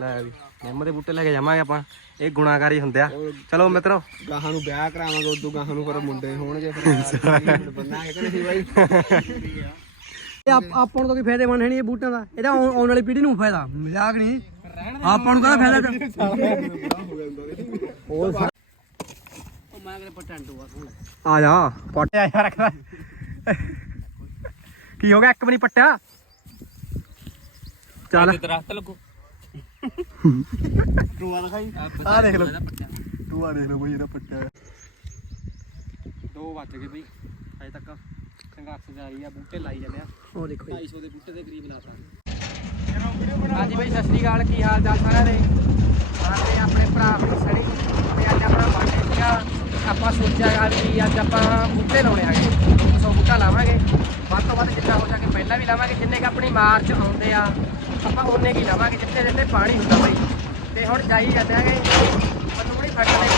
ਲੈ ਵੀ ਨਿੰਮ ਦੇ ਬੂਟੇ ਲੈ ਕੇ ਜਾਵਾਂਗੇ ਆਪਾਂ। ਇਹ ਗੁਣਾਕਾਰੀ ਹੁੰਦੇ ਆ। ਚਲੋ ਮਿੱਤਰੋ। ਗਾਹਾਂ ਨੂੰ ਵਿਆਹ ਕਰਾਵਾਂਗੇ ਉਦੋਂ ਗਾਹਾਂ ਨੂੰ ਫਿਰ ਮੁੰਡੇ ਹੋਣਗੇ ਫਿਰ ਬੰਨਾ ਹੈ ਕਿ ਨਹੀਂ ਬਾਈ? ਇਹ ਆਪ- ਆਪਾਂ ਨੂੰ ਤਾਂ ਕੋਈ ਫਾਇਦੇਮੰਦ ਹੈ ਨਹੀਂ ਇਹ ਬੂਟਾਂ ਦਾ। ਇਹਦਾ ਆਉਣ ਆਉਣ ਵਾਲੀ ਪੀੜ੍ਹੀ ਨੂੰ ਫਾਇਦਾ। ਮਜ਼ਾਕ ਨਹੀਂ। ਆਪਾਂ ਨੂੰ ਕਾਹਦਾ ਫਾਇਦਾ ਉਹ ਮੈਂ ਕਿਹਾ ਪਟੰਡੂ ਆ ਆ ਜਾ। ਪੱਟਿਆ ਯਾਰ ਕੀ ਹੋ ਗਿਆ? ਇੱਕ ਵੀ ਨਹੀਂ ਪੱਟਿਆ। ਚੱਲ। ਦਰਖਤ ਲੱਗੋ। ਟੂਆ ਦਿਖਾਈ। ਆ ਦੇਖ ਲਓ। ਟੂਆ ਦੇਖ ਲਓ ਬਈ ਇਹਦਾ ਪੱਟਾ ਦੋ ਵੱਜ ਗਏ ਬਈ। ਅਜੇ ਤੱਕ ਸੰਘਰਸ਼ ਜਾਰੀ ਆ ਬੂਟੇ ਲਾਈ ਜਾਂਦੇ ਆ। ਉਹ ਦੇਖੋ 250 ਦੇ ਬੂਟੇ ਦੇ ਕਰੀਬ ਲਾਤਾ ਹਾਂਜੀ ਬਈ ਸਤਿ ਸ਼੍ਰੀ ਅਕਾਲ। ਕੀ ਹਾਲ ਚਾਲ ਸਾਰਿਆਂ ਦੇ? ਸਾਡੇ ਆਪਣੇ ਭਰਾ ਦੀ ਸੜੀ। ਤੇ ਅੱਜ ਆਪਣਾ ਆਪਾਂ ਸੋਚਿਆ ਯਾਰ ਵੀ ਅੱਜ ਆਪਾਂ ਬੂਟੇ ਲਾਉਣੇ ਆਗੇ 200 ਬੂਟਾ ਲਾਵਾਂਗੇ। ਵੱਧ ਤੋਂ ਵੱਧ ਜਿੰਨਾ ਹੋ ਸਕੇ ਪਹਿਲਾਂ ਵੀ ਲਾਵਾਂਗੇ। ਜਿੰਨੇ ਕਿ ਆਪਣੀ ਮਾਰਚ ਆਉਂਦੇ ਆ ਆਪਾਂ ਉਹਨੇ ਕੀ ਲਾਵਾਂਗੇ, ਜਿੱਥੇ ਜਿੱਥੇ ਪਾਣੀ ਹੁੰਦਾ ਬਈ। ਤੇ ਹੁਣ ਜਾਈ ਜਾਂਦੇ ਆਗੇ ਮੈਨੂੰ ਬੜੀ ਫਟ ਲੱਗੀ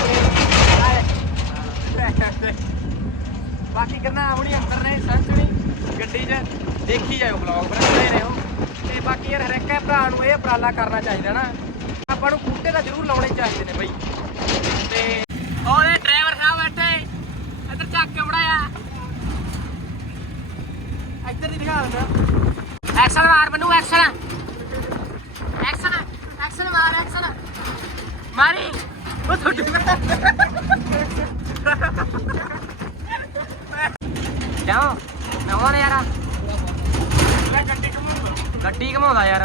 ਬਾਕੀ ਕਰਨਾ ਆਪਣੀ ਅੰਦਰ ਨੇ ਸੰਸਣੀ ਗੱਡੀ 'ਚ ਦੇਖੀ ਜਾਓ ਬਲੌਗ ਬਣਾਉਂਦੇ ਰਹੋ ਤੇ ਬਾਕੀ ਯਾਰ ਹਰ ਇੱਕ ਭਰਾ ਨੂੰ ਇਹ ਉਪਰਾਲਾ ਕਰਨਾ ਚਾਹੀਦਾ ਨਾ। ਆਪਾਂ ਨੂੰ ਬੂਟੇ ਤਾਂ ਜ਼ਰੂਰ ਲਾਉਣੇ ਚਾਹੀਦੇ ਨੇ ਬਈ। ਤੇ ਉਹਦੇ ਡਰਾਈਵਰ ਸਾਹਿਬ ਬੈਠੇ, ਇੱਧਰ ਚੱਕ ਕੇ ਬੜਾਇਆ ਇੱਧਰ ਦੀ ਦਿਖਾ ਦਿੰਦਾ। ਐਕਸ਼ਨ ਮਾਰ ਮੈਨੂੰ ਐਕਸ਼ਨ ਐਕਸ਼ਨ ਮਾਰ ਐਕਸ਼ਨ ਮਾਰੀ। ਉਹ ਤੁਹਾਡੀ ਕਿਉਂ ਨਵਾਂ ਯਾਰ ਗੱਡੀ ਘਮਾਉਂਦਾ ਯਾਰ।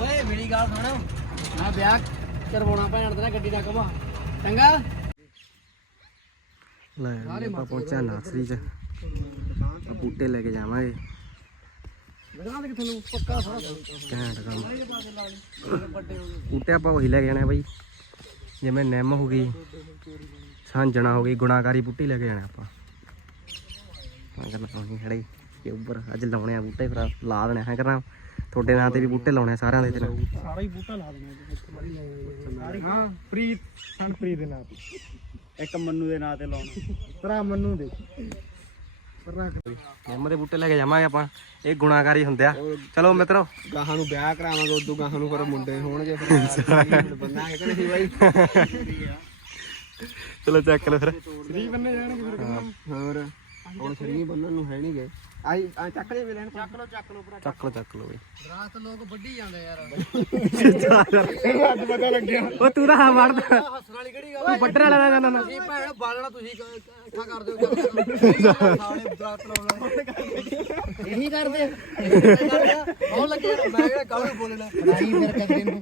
ਓਏ ਮੇਰੀ ਗੱਲ ਸੁਣ। ਮੈਂ ਵਿਆਹ ਕਰਵਾਉਣਾ ਭੈਣ ਦਾ ਗੱਡੀ ਦਾ ਕਵਾ ਚੰਗਾ? ਲੈ ਆਪਾਂ ਪਹੁੰਚਿਆ ਨਰਸਰੀ ਚ। ਬੂਟੇ ਲੈ ਕੇ ਜਾਵਾਂਗੇ। ਲਗਾ ਦੇ ਕਿਥੇ ਨੂੰ ਪੱਕਾ ਸਾਰਾ ਘੈਂਟ ਕੰਮ ਬੂਟੇ ਆਪਾਂ ਉਹੀ ਲੈ ਕੇ ਜਾਣੇ ਆ ਬਾਈ। ਜਿਵੇਂ ਨਿੰਮ ਹੋ ਗਈ ਸਾਂਝਣਾ ਹੋ ਗਈ ਗੁਣਾਕਾਰੀ ਬੂਟੀ ਲੈ ਕੇ ਜਾਣੇ ਆਪਾਂ। ਮੈਂ ਕਰਨਾ ਪਾਣੀ ਖੜੇ ਕਿ ਉੱਪਰ ਅੱਜ ਲਾਉਣੇ ਆ ਬੂਟੇ ਫਿਰ ਲਾ ਦੇਣੇ ਹੈ ਕਰਨਾ ਤੁਹਾਡੇ ਨਾਂ ਤੇ ਵੀ ਬੂਟੇ ਲਾਉਣੇ ਆ ਸਾਰਿਆਂ ਦੇ ਤੇ ਸਾਰਾ ਹੀ ਬੂਟਾ ਲਾ ਦੇਣਾ ਹਾਂ। ਪ੍ਰੀਤ ਸੰਪ੍ਰੀਤ ਦੇ ਨਾਂ ਤੇ। ਇੱਕ ਮੰਨੂ ਦੇ ਨਾਂ ਤੇ ਲਾਉਣਾ। ਭਰਾ ਮੰਨੂ ਦੇ। ਨਿੰਮ ਦੇ ਬੂਟੇ ਲੈ ਕੇ ਜਾਵਾਂਗੇ ਆਪਾਂ। ਇਹ ਗੁਣਾਕਾਰੀ ਹੁੰਦੇ ਆ। ਚਲੋ ਮਿੱਤਰੋ। ਗਾਹਾਂ ਨੂੰ ਵਿਆਹ ਕਰਾਵਾਂਗੇ ਉਦੋਂ ਗਾਹਾਂ ਨੂੰ ਫਿਰ ਮੁੰਡੇ ਹੋਣਗੇ ਫਿਰ ਬੰਨਾ ਹੈ ਕਿ ਨਹੀਂ ਬਾਈ? ਚਲੋ ਚੱਕ ਲਓ ਫਿਰ। ਸਰੀ ਬੰਨੇ ਜਾਣਗੇ ਫਿਰ ਹੋਰ। ਹੁਣ ਸਰੀ ਬੰਨਣ ਨੂੰ ਹੈ ਨਹੀਂ ਗਏ ਆਈ ਆ ਚੱਕ ਲੈ ਲੈਣ ਚੱਕ ਲੋ ਚੱਕ ਲੋ ਚੱਕ ਲਓ ਚੱਕ ਲਓ ਬਈ। ਰਾਤ ਲੋਕ ਵੱਢੀ ਜਾਂਦੇ ਯਾਰ। ਅੱਜ ਪਤਾ ਲੱਗਿਆ ਉਹ ਤੂੰ ਤਾਂ ਵੜਦਾ ਹੱਸਣ ਵਾਲੀ ਕਿਹੜੀ ਗੱਲ ਵੱਡਣ ਵਾਲਾ ਨਾ ਨਾ ਨਾ। ਜੀ ਭੈਣ ਬਾਲਣਾ ਤੁਸੀਂ ਇਕੱਠਾ ਕਰ ਦਿਓ ਸਾਲੇ ਦਰਖਤ ਲਾਉਣਾ ਇਹੀ ਕਰਦੇ ਬਹੁਤ ਲੱਗੇ ਮੈਂ ਕਿਹੜਾ ਕਾਹਨੂੰ ਬੋਲਣਾ। ਲੜਾਈ ਫਿਰ ਕਰਦੇ ਨੂੰ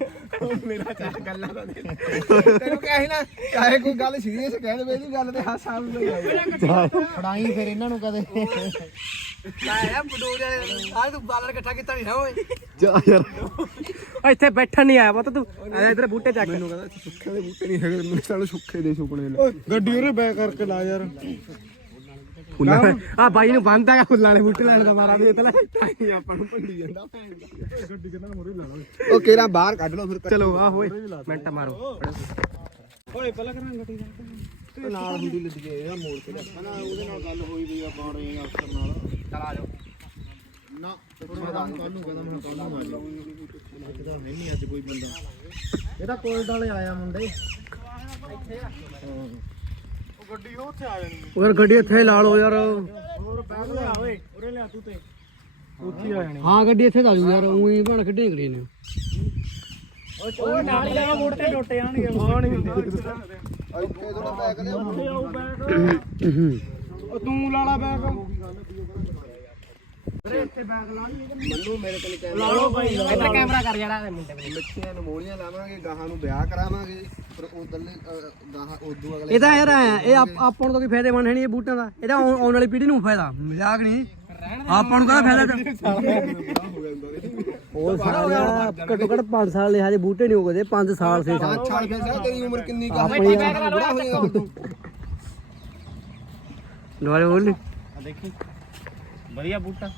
ਮੇਰਾ ਚਾਹ ਗੱਲਾਂ ਦਾ ਤੈਨੂੰ ਕਹੇ ਨਾ ਚਾਹੇ ਕੋਈ ਗੱਲ ਸੀਰੀਅਸ ਕਹਿ ਦੇਵੇ ਇਹਦੀ ਗੱਲ ਤੇ ਹਾਸਾ ਆਉਂਦਾ ਲੜਾਈ ਫਿਰ ਇਹਨਾਂ ਨੂੰ ਕਦੇ। ਲਾਇਆ ਬਡੋਰੇ ਆਹ ਤੂੰ ਬਾਲਣ ਇਕੱਠਾ ਕੀਤਾ ਨਹੀਂ ਓਏ। ਜਾ ਯਾਰ। ਓ ਇੱਥੇ ਬੈਠਣ ਨਹੀਂ ਆਇਆ ਪੁੱਤ ਤੂੰ। ਆ ਇਧਰ ਬੂਟੇ ਚੱਕ। ਮੈਨੂੰ ਕਹਿੰਦਾ ਸੁੱਖੇ ਦੇ ਬੂਟੇ ਨਹੀਂ ਹੈਗੇ ਮੈਨੂੰ ਸਾਲੇ ਸੁੱਖੇ ਦੇ ਸੁੱਕਣੇ ਲੈ ਗੱਡੀ ਉਹਨੇ ਬੈ ਕਰਕੇ ਲਾ ਯਾਰ। ਫੁੱਲਾਂ ਆ ਬਾਈ ਨੂੰ ਬੰਦ ਆਗਾ ਫੁੱਲਾਂ ਵਾਲੇ ਬੂਟੇ ਲੈਣ ਦਾ ਮਾਰਾ ਦੇ ਤਲਾ ਆਪਾਂ ਨੂੰ ਭੰਡੀ ਜਾਂਦਾ ਗੱਡੀ ਕਹਿੰਦਾ ਮੋਰੀ ਲਾ ਲਓ ਉਹ ਕਿਹੜਾ ਬਾਹਰ ਕੱਢ ਲਓ ਫਿਰ ਚਲੋ ਆ ਹੋਏ। ਮਿੰਟ ਮਾਰੋ। ਓਏ ਪਹਿਲਾਂ ਕਰਾਂ ਗੱਡੀ ਨਾਲ ਹੁੰਦੀ ਲੱਗ ਇਹਦਾ ਮੋੜ ਕੇ ਨਾ ਉਹਦੇ ਨਾਲ ਗੱਲ ਹੋਈ ਵੀ ਆ ਬਾੜੇ ਅਫਸਰ ਨਾਲ। ਚਲ ਆ ਜਾਓ ਨਾ ਕੱਲ ਨੂੰ ਕਹਿੰਦਾ ਮੈਂ ਕੱਲ ਨੂੰ ਆ ਜਾਊਂ। ਲੱਗਦਾ ਹੈ ਨਹੀਂ ਅੱਜ ਕੋਈ ਬੰਦਾ। ਇਹਦਾ ਕੋਲਡ ਵਾਲੇ ਆਇਆ ਮੁੰਡੇ। ਉਹ ਗੱਡੀ ਉਹ ਉੱਥੇ ਆ ਜਾਣੀ ਹੋਰ ਗੱਡੀ ਇੱਥੇ ਲਾ ਲਓ ਯਾਰ। ਹੋਰ ਬੈਗ ਲਿਆ ਓਏ ਉਰੇ ਲਿਆ ਤੂੰ ਤੇ। ਉੱਥੇ ਆ ਜਾਣੀ ਹਾਂ। ਗੱਡੀ ਇੱਥੇ ਦਾਜੂ ਯਾਰ ਉਹੀ ਭਣ ਖੱਡੀ ਗੜੀ ਨੇ। ਉਹ ਨਾਲ ਹੀ ਆ ਮੋੜ ਤੇ ਟੁੱਟ ਜਾਣਗੇ ਹਾਂ ਨਹੀਂ ਇੱਥੇ ਥੋੜਾ ਬੈਗ ਲਿਆ ਬੈਗ ਉਹ ਤੂੰ ਲਾਲਾ ਬੈਗ। ਮੰਨੂ ਮੇਰੇ ਕੋਲ ਕੈਮਰਾ। ਲਾ ਲਓ ਭਾਈ ਇੱਧਰ ਕੈਮਰਾ ਕਰ ਜਾਣਾ ਤੇ ਮੁੰਡੇ ਮਿੱਠੀਆਂ ਨਮੋਲੀਆਂ ਲਾਵਾਂਗੇ ਗਾਹਾਂ ਨੂੰ ਵਿਆਹ ਕਰਾਵਾਂਗੇ ਫਿਰ ਉਧਰਲੇ ਗਾਹਾਂ ਉਦੋਂ ਅਗਲੇ ਇਹਦਾ ਯਾਰ ਐਂ, ਇਹ ਆਪ- ਆਪਾਂ ਨੂੰ ਤਾਂ ਕੋਈ ਫਾਇਦੇਮੰਦ ਹੈ ਨਹੀਂ ਇਹ ਬੂਟਾਂ ਦਾ। ਇਹਦਾ ਆਉਣ ਆਉਣ ਵਾਲੀ ਪੀੜ੍ਹੀ ਨੂੰ ਫਾਇਦਾ ਮਜ਼ਾਕ ਨਹੀਂ। ਆਪਾਂ ਨੂੰ ਕਾਹਦਾ ਫਾਇਦਾ ਹੋ ਜਾਂਦਾ ਉਹਦੇ ਉਹ ਸਾਲਾ ਘੱਟੋ ਘੱਟ 5 ਸਾਲ ਬੂਟੇ ਨਹੀਂ ਉਗਦੇ 5 ਸਾਲ 6 ਸਾਲ। ਪੰਜ ਸਾਲ ਫਿਰ ਸਾ ਤੇਰੀ ਉਮਰ ਕਿੰਨੀ ਕਾ ਆਪਣੀ ਬੁੜਾ ਹੋ ਜਾਏਗਾ ਤੂੰ ਦੁਆਰੇ ਬੋਲ ਦੇਖੀ। ਵਧੀਆ ਬੂਟਾ।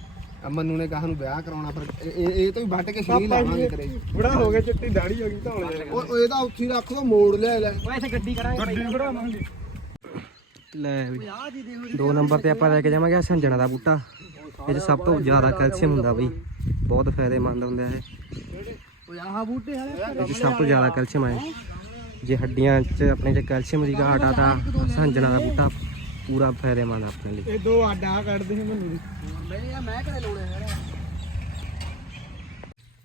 ਮੰਨੂ ਨੇ ਕਹਾ ਨੂੰ ਵਿਆਹ ਕਰਾਉਣਾ ਫਿਰ ਇਹ ਇਹ ਤੋਂ ਵੀ ਵੱਟ ਕੇ ਸ਼ਰੀਰ ਲਾਵਾਂਗੇ ਤੇਰੇ ਬੁੜਾ ਹੋ ਗਿਆ ਚਿੱਟੀ ਦਾੜੀ ਹੋ ਗਈ ਧੌਣ ਉਹ ਇਹ ਤਾਂ ਉੱਥੇ ਰੱਖ ਦੋ ਮੋੜ ਲਿਆ ਲੈ। ਓਏ ਇੱਥੇ ਗੱਡੀ ਕਰਾਂਗੇ ਗੱਡੀ ਬਣਾਵਾਂਗੇ ਲੈ ਵੀ। ਦੋ ਨੰਬਰ ਤੇ ਆਪਾਂ ਲੈ ਕੇ ਜਾਵਾਂਗੇ ਸੰਜਣਾ ਦਾ ਬੂਟਾ। ਇਹ ਸਭ ਤੋਂ ਜ਼ਿਆਦਾ ਕੈਲਸ਼ੀਅਮ ਹੁੰਦਾ ਬਈ। ਬਹੁਤ ਫਾਇਦੇਮੰਦ ਹੁੰਦਾ ਇਹ। ਓਏ ਆਹ ਬੂਟੇ ਹਾਲੇ ਇਹ ਸਭ ਤੋਂ ਜ਼ਿਆਦਾ ਕੈਲਸ਼ੀਅਮ ਹੈ ਜੇ ਹੱਡੀਆਂ 'ਚ ਆਪਣੇ 'ਚ ਕੈਲਸ਼ੀਅਮ ਦੀ ਘਾਟ ਆ ਤਾਂ ਸੰਜਣਾ ਦਾ ਬੂਟਾ ਪੂਰਾ ਫਾਇਦੇਮੰਦ ਆ ਆਪਣੇ ਲਈ। ਇਹ ਦੋ ਆਡਾ ਕੱਢਦੇ ਸੀ ਮੈਨੂੰ। ਮੈਂ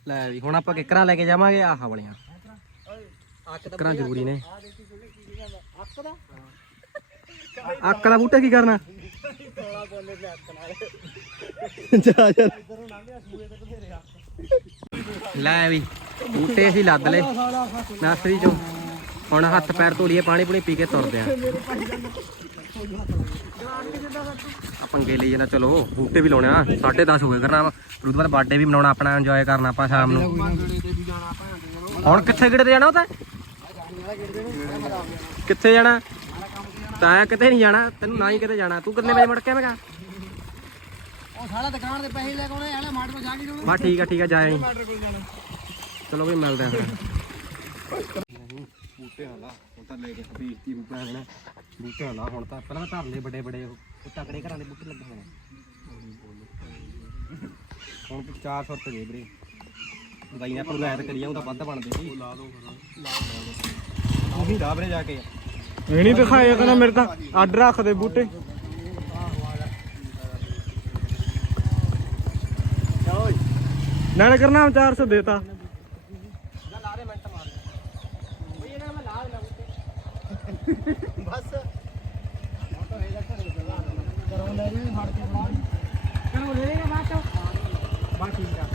ਲੈ ਵੀ ਹੁਣ ਆਪਾਂ ਕਿਕਰਾਂ ਲੈ ਕੇ ਜਾਵਾਂਗੇ ਆਹ ਵਾਲੀਆਂ। ਕਿਕਰਾਂ ਜ਼ਰੂਰੀ ਨੇ। ਅੱਕ ਦਾ? ਅੱਕ ਬੂਟਾ ਕੀ ਕਰਨਾ? ਜਾ ਜਾ। ਲੈ ਵੀ ਬੂਟੇ ਅਸੀਂ ਲੱਦ ਲਏ ਨਰਸਰੀ ਚੋਂ। ਹੁਣ ਹੱਥ ਪੈਰ ਧੋਲੀਏ ਪਾਣੀ ਪੂਣੀ ਪੀ ਕੇ ਤੁਰਦੇ ਆ। ਪੰਗੇ ਲਈ ਜਨਾ ਚਲੋ ਬੂਟੇ ਵੀ ਲਾਉਣੇ ਆ 10:30 ਹੋ ਗਏ ਕਰਨਾ। ਫਿਰ ਉਹਦੇ ਬਾਅਦ ਬਰਥਡੇ ਵੀ ਮਨਾਉਣਾ ਆਪਣਾ ਇੰਜੋਏ ਕਰਨਾ ਆਪਾਂ ਸ਼ਾਮ ਨੂੰ। ਹੁਣ ਕਿੱਥੇ ਗਿੜਦੇ ਜਾਣਾ ਉਹ ਤਾਂ? ਕਿੱਥੇ ਜਾਣਾ? ਤਾਂ ਕਿਤੇ ਨਹੀਂ ਜਾਣਾ ਤੈਨੂੰ ਨਾ ਹੀ ਕਿਤੇ ਜਾਣਾ। ਤੂੰ ਕਿੰਨੇ ਵਜੇ ਮੁੜ ਕੇ ਆਵੇਂਗਾ? ਉਹ ਸਾਲਾ ਦੁਕਾਨ ਦੇ ਪੈਸੇ ਲੈ ਕੇ ਆਉਣੇ ਹਾਲੇ ਮਾਟਰ ਜਾ ਕੇ ਨੂੰ ਬਾ ਠੀਕ ਆ ਠੀਕ ਆ ਜਾਏ ਚਲੋ ਵੀ ਮਿਲਦੇ ਆ ਬੂਟੇ ਹਾਲਾ ਹੁਣ ਤਾਂ ਲੈ ਕੇ ਬੀਜਤੀ ਬੂਟਾ ਹਣਾ ਬੂਟੇ ਹਾਲਾ ਹੁਣ ਤਾਂ ਪਹਿਲਾਂ ਤਾਂ ਧਰ ਲਏ ਵੱਡੇ ਵੱਡੇ ਉਹ ਤਕੜੇ ਘਰਾਂ ਦੇ ਬੂਟੇ ਲੱਗੇ ਹੋਏ ਨੇ। ਹੁਣ 400 ਰੁਪਏ ਦੇ ਵੀਰੇ। ਬਾਈ ਨੇ ਆਪਾਂ ਕਰੀ ਉਹਦਾ ਵੱਧ ਬਣਦੇ ਸੀ। ਲਾ ਦੋ ਫਿਰ ਉਹੀ ਦਾ ਵੀਰੇ ਜਾ ਕੇ। ਇਹ ਨਹੀਂ ਦਿਖਾਇਆ ਕਹਿੰਦਾ ਮੇਰੇ ਤਾਂ ਅੱਡ ਰੱਖਦੇ ਬੂਟੇ। ਨਾਲ ਕਰਨਾ 400 ਦੇਤਾ। ਲਾ ਦੇ ਮਿੰਟ ਮਾਰ। ਬਈ ਇਹਨਾਂ ਮੈਂ ਲਾ ਦੇਣਾ ਬੂਟੇ। ਬਸ। ਕਰੋ ਲੈ ਜੀ ਫੜ ਕੇ ਬਾਹਰ ਚਲੋ ਲੈ ਲੈਗਾ ਬਾਅਦ ਚੋਂ। ਬਾ ਠੀਕ ਆ।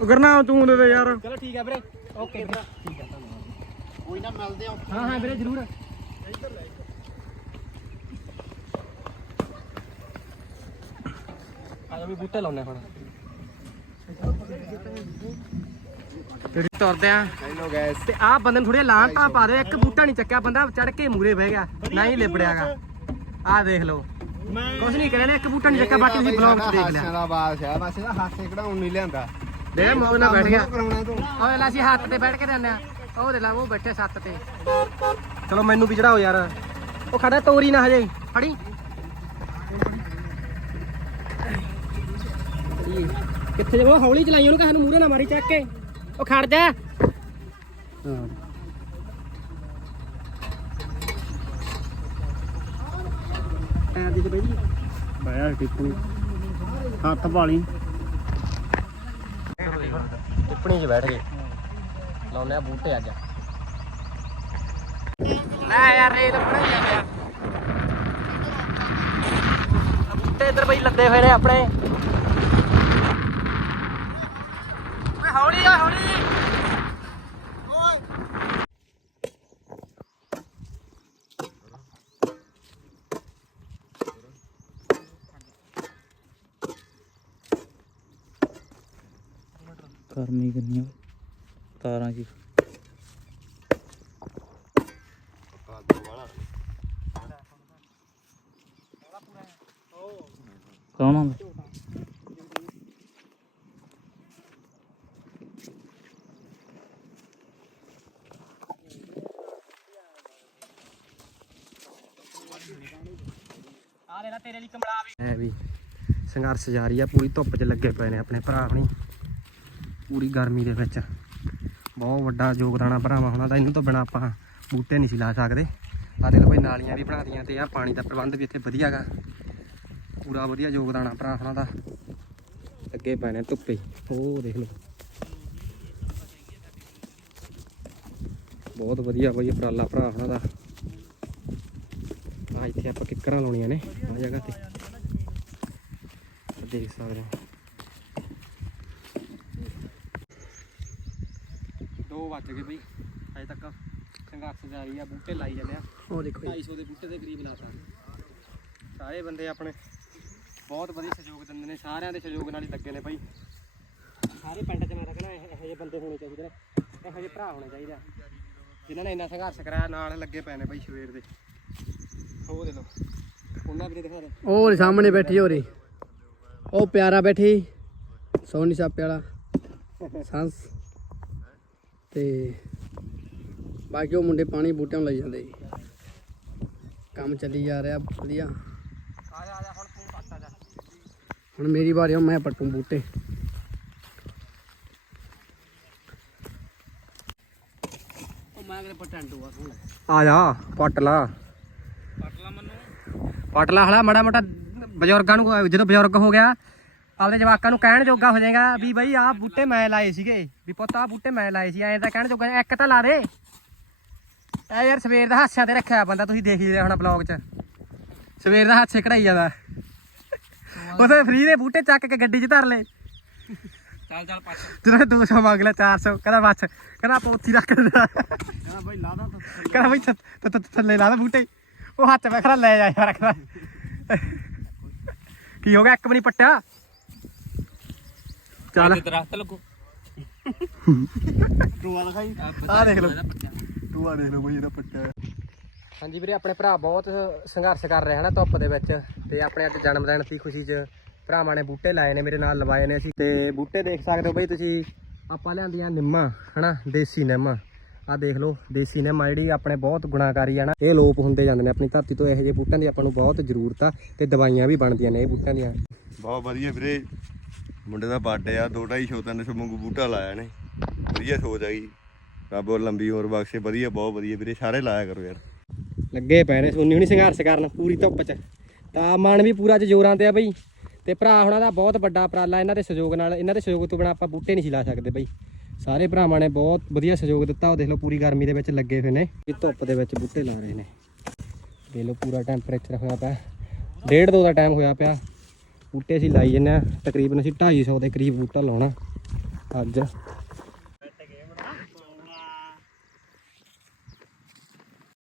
ਉਹ ਕਰਨਾ ਤੂੰ ਦੇ ਦੇ ਯਾਰ। ਚਲੋ ਠੀਕ ਆ ਵੀਰੇ। ਓਕੇ ਵੀਰੇ। ਠੀਕ ਆ ਧੰਨਵਾਦ। ਕੋਈ ਨਾ ਮਿਲਦੇ ਆ ਹਾਂ ਹਾਂ ਵੀਰੇ ਜ਼ਰੂਰ। ਆ ਜਾ ਵੀ ਬੂਟੇ ਲਾਉਣੇ ਹੁਣ। ਤੇ ਤੁਰਦੇ ਆ। ਹੈਲੋ ਗਾਇਸ ਤੇ ਆਹ ਬੰਦੇ ਨੂੰ ਥੋੜੀ ਲਾਂ ਤਾਂ ਪਾ ਦੇ ਇੱਕ ਬੂਟਾ ਨਹੀਂ ਚੱਕਿਆ ਬੰਦਾ ਚੜ ਕੇ ਮੂਰੇ ਬਹਿ ਗਿਆ। ਨਾ ਹੀ ਲਿਬੜਿਆਗਾ ਆਹ ਦੇਖ ਲਓ। ਕੁਛ ਨਹੀਂ ਕਰਿਆ ਨੇ ਇੱਕ ਬੂਟਾ ਨਹੀਂ ਚੱਕਿਆ ਬਾਕੀ ਤੁਸੀਂ ਬਲੌਗ 'ਚ ਦੇਖ ਲਿਆ। ਦਾ ਬਾਸ ਹੈ ਬਸ ਇਹਦਾ ਹਾਸੇ ਕਢਾਉਣ ਨਹੀਂ ਲਿਆਂਦਾ। ਦੇ ਮੌਜ ਨਾਲ ਬੈਠ ਗਿਆ। ਕਰਾਉਣਾ ਤੂੰ। ਓਏ ਲੈ ਅਸੀਂ ਹੱਥ ਤੇ ਬੈਠ ਕੇ ਰਹਿੰਦੇ ਆ। ਉਹ ਦੇ ਲਾ ਉਹ ਬੈਠੇ ਸੱਤ ਤੇ। ਚਲੋ ਮੈਨੂੰ ਵੀ ਚੜਾਓ ਯਾਰ। ਉਹ ਖੜਾ ਤੋਰੀ ਨਾ ਹਜੇ। ਫੜੀ। ਕਿੱਥੇ ਜੇ? ਉਹ ਹੌਲੀ ਚਲਾਈ ਉਹਨੂੰ ਕਹਾਂ ਨੂੰ ਮੂਰੇ ਨਾ ਮਾਰੀ ਚੱਕ ਕੇ। ਉਹ ਖੜ ਜਾ। ਹਾਂ। ਬਈ ਬਾਇਆ ਹੱਥ ਟਿੱਪਣੀ 'ਚ ਬੈਠ ਗਏ ਲਾਉਨੇ ਆ ਬੂਟੇ ਅੱਜ। ਲੈ ਯਾਰ ਰੇਤ ਪੜਾ ਗਿਆ ਬੂਟੇ ਇੱਧਰ ਬਈ ਲੱਦੇ ਹੋਏ ਨੇ ਆਪਣੇ। ਓਏ ਹੌਲੀ ਹੌਲੀ। ਗਰਮੀ ਕਿੰਨੀ ਆ ਤਾਰਾਂ ਜੀ ਕੌਣ ਆਉਂਦਾ? ਆ ਲੈ ਲੈ ਤੇਰੇ ਲਈ ਕੰਬਲਾ ਵੀ ਸੰਘਰਸ਼ ਜਾਰੀ ਆ ਪੂਰੀ ਧੁੱਪ 'ਚ ਲੱਗੇ ਪਏ ਨੇ ਆਪਣੇ ਭਰਾ ਹਣੀ। ਪੂਰੀ ਗਰਮੀ ਦੇ ਵਿੱਚ। ਬਹੁਤ ਵੱਡਾ ਯੋਗਦਾਨ ਆ ਭਰਾਵਾਂ ਹੁਣਾਂ ਦਾ। ਇਹਨੂੰ ਤੋਂ ਬਿਨਾ ਆਪਾਂ ਬੂਟੇ ਨਹੀਂ ਸੀ ਲਾ ਸਕਦੇ। ਆ ਦੇਖ ਭਾਈ ਨਾਲੀਆਂ ਵੀ ਬਣਾ ਦੀਆਂ ਤੇ ਆ, ਪਾਣੀ ਦਾ ਪ੍ਰਬੰਧ ਵੀ ਇੱਥੇ ਵਧੀਆਗਾ ਪੂਰਾ ਵਧੀਆ ਯੋਗਦਾਨ ਆ ਭਰਾ ਹੁਣਾਂ ਦਾ। ਅੱਗੇ ਪੈਣੇ ਧੁੱਪੇ। ਉਹ ਦੇਖ ਲਓ। ਬਹੁਤ ਵਧੀਆ ਬਈ ਉਪਰਾਲਾ ਭਰਾ ਹੁਣਾਂ ਦਾ। ਆ ਇੱਥੇ ਆਪਾਂ ਕਿੱਕਰਾਂ ਲਾਉਣੀਆਂ ਨੇ, ਆ ਜਗ੍ਹਾ ਤੇ। ਦੇਖ ਸਕਦੇ ਹੋ। ਦੋ ਵੱਜ ਗਏ ਬਈ ਅਜੇ ਤੱਕ ਸੰਘਰਸ਼ ਜਾਰੀ ਆ ਬੂਟੇ ਲਾਈ ਜਾਂਦੇ ਆ। ਉਹ ਦੇਖੋ 250 ਦੇ ਬੂਟੇ ਦੇ ਕਰੀਬ ਲਾਤਾ। ਸਾਰੇ ਬੰਦੇ ਆਪਣੇ ਬਹੁਤ ਵਧੀਆ ਸਹਿਯੋਗ ਦਿੰਦੇ ਨੇ ਸਾਰਿਆਂ ਦੇ ਸਹਿਯੋਗ ਨਾਲ ਹੀ ਲੱਗੇ ਨੇ ਭਾਈ ਸਾਰੇ ਪਿੰਡ 'ਚ ਮੈਂ ਰੱਖਣਾ ਇਹੋ ਜਿਹੇ ਬੰਦੇ ਹੋਣੇ ਚਾਹੀਦੇ ਨੇ ਇਹੋ ਜਿਹੇ ਭਰਾ ਹੋਣੇ ਚਾਹੀਦੇ ਆ ਜਿਨ੍ਹਾਂ ਨੇ ਇੰਨਾ ਸੰਘਰਸ਼ ਕਰਾਇਆ ਨਾਲ ਲੱਗੇ ਪਏ ਨੇ ਭਾਈ ਸਵੇਰ ਦੇ। ਉਹ ਦੇ ਲੋ ਉਹਨਾਂ ਵੀ ਦਿਖਾ ਦੇ। ਉਹ ਸਾਹਮਣੇ ਬੈਠੀ ਹੋ ਰਹੀ ਉਹ ਪਿਆਰਾ ਬੈਠੀ ਸੋਨੀ ਸਾਪੇ ਵਾਲਾ। ਸੰਸ ਤੇ ਬਾਕੀ ਉਹ ਮੁੰਡੇ ਪਾਣੀ ਬੂਟਿਆਂ ਲਈ ਜਾਂਦੇ ਜੀ। ਕੰਮ ਚੱਲੀ ਜਾ ਰਿਹਾ ਵਧੀਆ। ਹੁਣ ਮੇਰੀ ਵਾਰੀ ਆ ਮੈਂ ਪੱਟੂ ਬੂਟੇ। ਆ ਜਾ ਪੱਟ ਲਾ। ਪੱਟ ਲਾ ਹਲਾ ਮੜਾ ਮੜਾ ਬਜ਼ੁਰਗਾਂ ਨੂੰ ਜਦੋਂ ਬਜ਼ੁਰਗ ਹੋ ਗਿਆ ਆਪਦੇ ਜਵਾਕਾਂ ਨੂੰ ਕਹਿਣ ਜੋਗਾ ਹੋ ਜਾਏਗਾ ਵੀ ਬਈ ਆਹ ਬੂਟੇ ਮੈਂ ਲਾਏ ਸੀਗੇ। ਵੀ ਪੁੱਤ ਆਹ ਬੂਟੇ ਮੈਂ ਲਾਏ ਸੀ ਐਂ ਤਾਂ ਕਹਿਣ ਜੋਗਾ ਇੱਕ ਤਾਂ ਲਾ ਦੇ। ਐ ਯਾਰ ਸਵੇਰ ਦਾ ਹਾਸਿਆਂ ਤੇ ਰੱਖਿਆ ਬੰਦਾ ਤੁਸੀਂ ਦੇਖ ਹੀ ਲਿਆ ਹੋਣਾ ਬਲੌਗ 'ਚ। ਸਵੇਰ ਦਾ ਹਾਸੇ ਕਢਾਈ ਜਾਂਦਾ। ਉਹਦੇ ਫ੍ਰੀ ਦੇ ਬੂਟੇ ਚੱਕ ਕੇ ਗੱਡੀ 'ਚ ਧਰ ਲਏ। ਚੱਲ ਚੱਲ ਪੱਟ। ਜਦੋਂ 200 ਮੰਗ ਲਿਆ 400 ਕਹਿੰਦਾ ਬਸ ਕਹਿੰਦਾ ਹੀ ਰੱਖ ਦਿੰਦਾ ਕਹਿੰਦਾ ਬਈ ਲਾ ਦਾ ਕਹਿੰਦਾ ਬਈ ਥ- ਥੱਲੇ ਲਾ ਦੇ ਬੂਟੇ। ਉਹ ਹੱਥ ਮੈਂ ਖਰਾ ਲੈ ਜਾ ਯਾਰ ਕਹਿੰਦਾ। ਕੀ ਹੋ ਗਿਆ ਇੱਕ ਵੀ ਨਹੀਂ ਪੱਟਿਆ? ਚੱਲ ਦਰਖਤ ਲੱਗੋ। ਟੂਆ ਦਿਖਾਈ। ਆਹ ਦੇਖ ਲਓ। ਟੂਆ ਦੇਖ ਲਓ ਬਈ ਇਹਦਾ ਪੱਟਿਆ ਹਾਂਜੀ ਵੀਰੇ ਆਪਣੇ ਭਰਾ ਬਹੁਤ ਸੰਘਰਸ਼ ਕਰ ਰਹੇ ਹਨ ਧੁੱਪ ਦੇ ਵਿੱਚ ਤੇ ਆਪਣੇ ਅੱਜ ਜਨਮ ਦਿਨ ਦੀ ਖੁਸ਼ੀ 'ਚ। ਭਰਾਵਾਂ ਨੇ ਬੂਟੇ ਲਾਏ ਨੇ ਮੇਰੇ ਨਾਲ ਲਵਾਏ ਨੇ ਅਸੀਂ। ਤੇ ਬੂਟੇ ਦੇਖ ਸਕਦੇ ਹੋ ਬਈ ਤੁਸੀਂ ਆਪਾਂ ਲਿਆਂਦੀਆਂ ਨਿੰਮਾਂ ਹਨਾ ਦੇਸੀ ਨਿੰਮਾਂ। ਆ ਦੇਖ ਲਓ ਦੇਸੀ ਨਿੰਮ ਆ ਜਿਹੜੀ ਆਪਣੇ ਬਹੁਤ ਗੁਣਾਕਾਰੀ ਆ ਨਾ ਇਹ ਲੋਪ ਹੁੰਦੇ ਜਾਂਦੇ ਨੇ ਆਪਣੀ ਧਰਤੀ ਤੋਂ ਇਹੋ ਜਿਹੇ ਬੂਟਿਆਂ ਦੀ ਆਪਾਂ ਨੂੰ ਬਹੁਤ ਜ਼ਰੂਰਤ ਆ ਤੇ ਦਵਾਈਆਂ ਵੀ ਬਣਦੀਆਂ ਨੇ ਇਹ ਬੂਟਿਆਂ ਦੀਆਂ। ਬਹੁਤ ਵਧੀਆ ਵੀਰੇ। ਮੁੰਡੇ ਦਾ ਬਰਥਡੇ ਆ, ਦੋ ਢਾਈ ਸੌ, ਤਿੰਨ ਸੌ ਬੂਟਾ ਲਾਇਆ ਨੇ। ਵਧੀਆ ਸੋਚ ਆਈ ਰੱਬ ਉਹ ਲੰਬੀ ਉਮਰ ਬਖਸ਼ੇ, ਵਧੀਆ, ਬਹੁਤ ਵਧੀਆ। ਵੀਰੇ ਸਾਰੇ ਲਾਇਆ ਕਰੋ ਯਾਰ। ਲੱਗੇ ਪਏ ਨੇ ਸੋਨੀ ਹੁਣੀ ਸੰਘਰਸ਼ ਕਰਨ, ਪੂਰੀ ਧੁੱਪ 'ਚ। ਤਾਪਮਾਨ ਵੀ ਪੂਰਾ ਅੱਜ ਜ਼ੋਰਾਂ ਤੇ ਆ ਬਈ। ਤੇ ਭਰਾ ਹੁਣਾਂ ਦਾ ਬਹੁਤ ਵੱਡਾ ਉਪਰਾਲਾ ਇਹਨਾਂ ਦੇ ਸਹਿਯੋਗ ਨਾਲ। ਇਹਨਾਂ ਦੇ ਸਹਿਯੋਗ ਤੋਂ ਬਿਨਾ ਆਪਾਂ ਬੂਟੇ ਨਹੀਂ ਸੀ ਲਾ ਸਕਦੇ ਬਈ। ਸਾਰੇ ਭਰਾਵਾਂ ਨੇ ਬਹੁਤ ਵਧੀਆ ਸਹਿਯੋਗ ਦਿੱਤਾ। ਉਹ ਦੇਖ ਲਓ ਪੂਰੀ ਗਰਮੀ ਦੇ ਵਿੱਚ ਲੱਗੇ ਹੋਏ ਨੇ। ਵੀ ਧੁੱਪ ਦੇ ਵਿੱਚ ਬੂਟੇ ਲਾ ਰਹੇ ਨੇ। ਦੇਖ ਲਓ ਪੂਰਾ ਟੈਂਪਰੇਚਰ ਹੋਇਆ ਪਿਆ। ਡੇਢ ਦੋ ਦਾ ਟਾਈਮ ਹੋਇਆ ਪਿਆ। ਬੂਟੇ ਅਸੀਂ ਲਾਈ ਜੰਨੇ ਆ ਤਕਰੀਬਨ ਅਸੀਂ 250 ਦੇ ਕਰੀਬ ਬੂਟਾ ਲਾਉਣਾ ਅੱਜ।